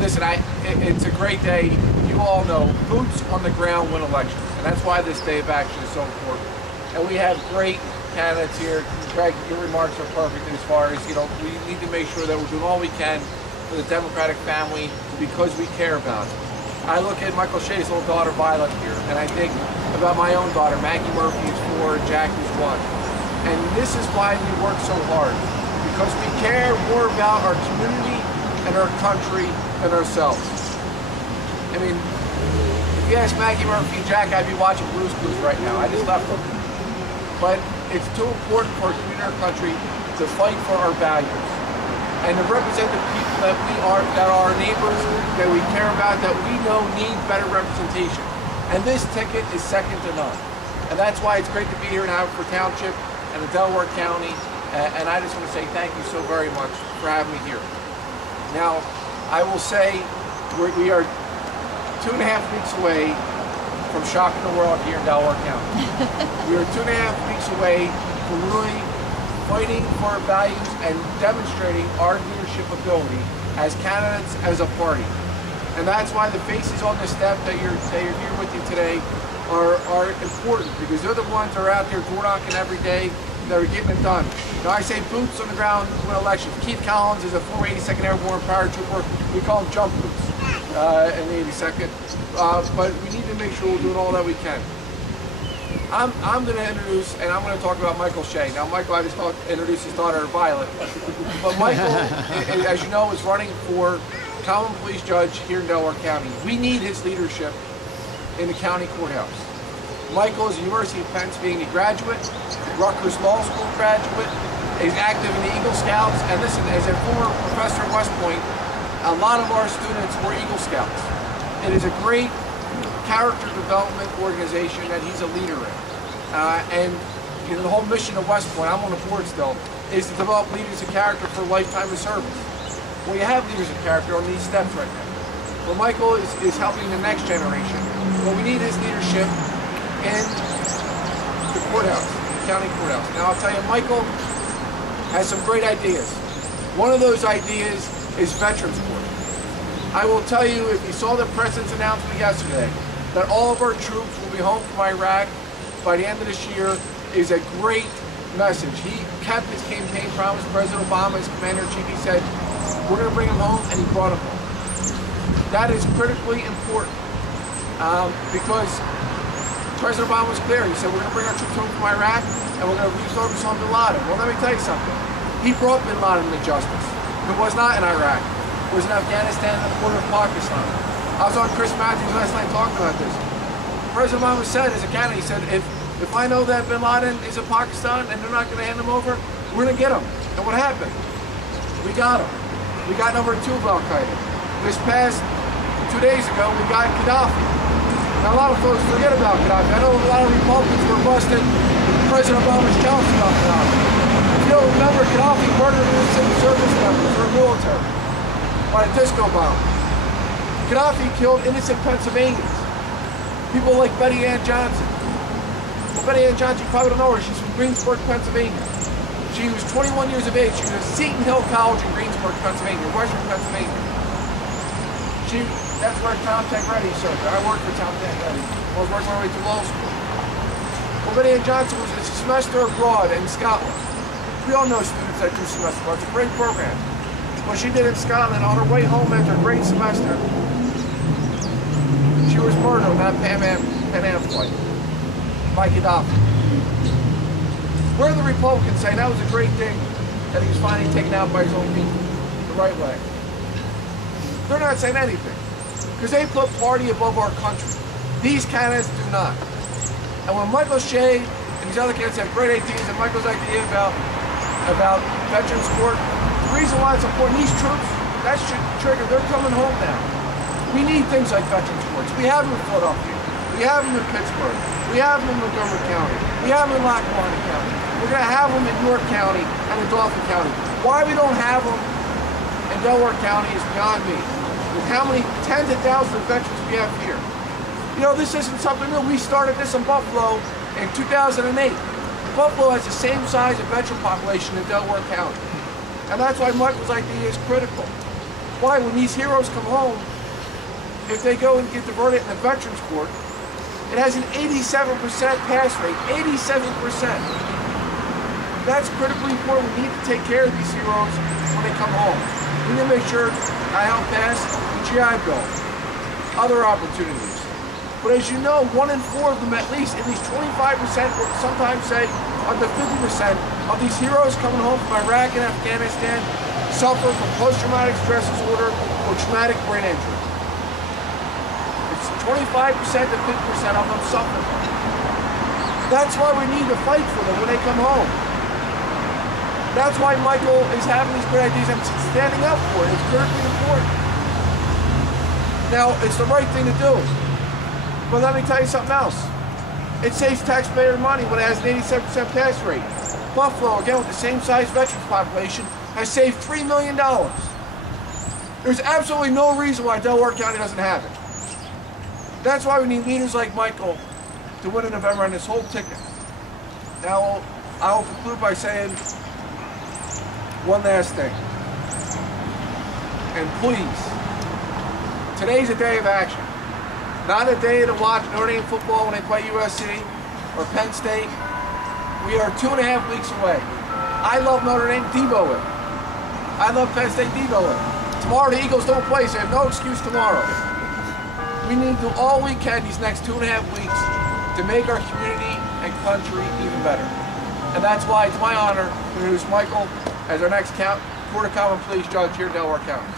Listen, it's a great day. You all know boots on the ground win elections, and that's why this day of action is so important. And we have great candidates here. Greg, your remarks are perfect as far as, you know, we need to make sure that we're doing all we can for the Democratic family because we care about it. I look at Michael Shea's little daughter Violet here, and I think about my own daughter. Maggie Murphy is 4, Jack is 1. And this is why we work so hard, because we care more about our community and our country than ourselves. I mean, if you ask Maggie Murphy and Jack, I'd be watching Blue's Clues right now. I just left them. But it's too important for our community and our country to fight for our values and to represent the people that are our neighbors, that we care about, that we know need better representation. And this ticket is second to none. And that's why it's great to be here in Haverford Township and in Delaware County. And I just want to say thank you so very much for having me here. Now, I will say we are 2.5 weeks away from shocking the world here in Delaware County. We are 2.5 weeks away from really fighting for our values and demonstrating our leadership ability as candidates, as a party. And that's why the faces on the step that you're here with you today are important, because they're the ones that are out there door knocking every day, that are getting it done. Now, I say boots on the ground win elections. Keith Collins is a former 82nd Airborne paratrooper. We call him jump boots in the 82nd. But we need to make sure we're doing all that we can. I'm going to introduce, and I'm going to talk about Michael Shea. Now, Michael, I just introduced his daughter, Violet. But Michael, as you know, is running for common police judge here in Delaware County. We need his leadership in the county courthouse. Michael is a University of Pennsylvania graduate, Rutgers Law School graduate, is active in the Eagle Scouts, and listen, as a former professor at West Point, a lot of our students were Eagle Scouts. It is a great character development organization that he's a leader in. And you know, the whole mission of West Point, I'm on the board still, is to develop leaders of character for a lifetime of service. Well, you have leaders of character on these steps right now. Well, Michael is helping the next generation. Well, we need his leadership in the courthouse, the county courthouse. Now, I'll tell you, Michael has some great ideas. One of those ideas is Veterans Court. I will tell you, if you saw the President's announcement yesterday, that all of our troops will be home from Iraq by the end of this year is a great message. He kept his campaign promise. President Obama, as Commander-in-Chief, he said, we're going to bring them home, and he brought them home. That is critically important because President Obama was clear. He said, we're going to bring our troops home from Iraq, and we're going to refocus on Bin Laden. Well, let me tell you something. He brought Bin Laden to justice. It was not in Iraq. It was in Afghanistan and the border of Pakistan. I was on Chris Matthews last night talking about this. President Obama said, as a candidate, he said, if I know that Bin Laden is in Pakistan and they're not going to hand him over, we're going to get him. And what happened? We got him. We got number 2 of Al-Qaeda. This past 2 days ago, we got Gaddafi. Now, a lot of folks forget about Gaddafi. I know a lot of Republicans were busting President Obama's challenge about Gaddafi. If you don't remember, Gaddafi murdered innocent service members or military by a disco bomb. Gaddafi killed innocent Pennsylvanians. People like Betty Ann Johnson. Well, Betty Ann Johnson, you probably don't know her. She's from Greensburg, Pennsylvania. She was 21 years of age. She was at Seton Hill College in Greensburg, Pennsylvania, Western Pennsylvania. That's where Tom Tegretti served. I worked for Tom Tegretti. I was working my way through law school. Well, Betty Ann Johnson was a semester abroad in Scotland. We all know students that do semester abroad. It's a great program. What she did in Scotland, on her way home after a great semester, she was murdered on that Pan Am flight by Gaddafi. Where are the Republicans saying that was a great thing that he was finally taken out by his own people the right way? They're not saying anything because they put party above our country. These candidates do not. And when Michael Shea and these other candidates have great ideas, and Michael's idea about Veterans Court, the reason why it's important, these troops, that should trigger, they're coming home now. We need things like Veterans Courts. We have them in Philadelphia. We have them in Pittsburgh. We have them in Montgomery County. We have them in Lackawanna County. We're going to have them in York County and in Dauphin County. Why we don't have them in Delaware County is beyond me. With how many tens of thousands of veterans we have here. You know, this isn't something new. We started this in Buffalo in 2008. Buffalo has the same size of veteran population in Delaware County. And that's why Michael's idea is critical. why, when these heroes come home, if they go and get the verdict in the Veterans Court, it has an 87% pass rate. 87%. That's critically important. We need to take care of these heroes when they come home. We need to make sure I help pass the GI Bill. Other opportunities. But as you know, 1 in 4 of them at least 25%, or sometimes say up to 50% of these heroes coming home from Iraq and Afghanistan suffer from post-traumatic stress disorder or traumatic brain injury. It's 25% to 50% of them suffer. That's why we need to fight for them when they come home. That's why Michael is having these great ideas and standing up for it. It's critically important. Now, it's the right thing to do. But let me tell you something else. It saves taxpayer money when it has an 87% pass rate. Buffalo, again, with the same size veterans population, has saved $3 million. There's absolutely no reason why Delaware County doesn't have it. That's why we need leaders like Michael to win in November on this whole ticket. Now, I'll conclude by saying one last thing. And please, today's a day of action. Not a day to watch Notre Dame football when they play USC or Penn State. We are 2.5 weeks away. I love Notre Dame, Debo it. I love Penn State, Debo it. Tomorrow the Eagles don't play, so I have no excuse tomorrow. We need to do all we can these next 2.5 weeks to make our community and country even better. And that's why it's my honor to introduce Michael as our next Court of Common Pleas judge here in Delaware County.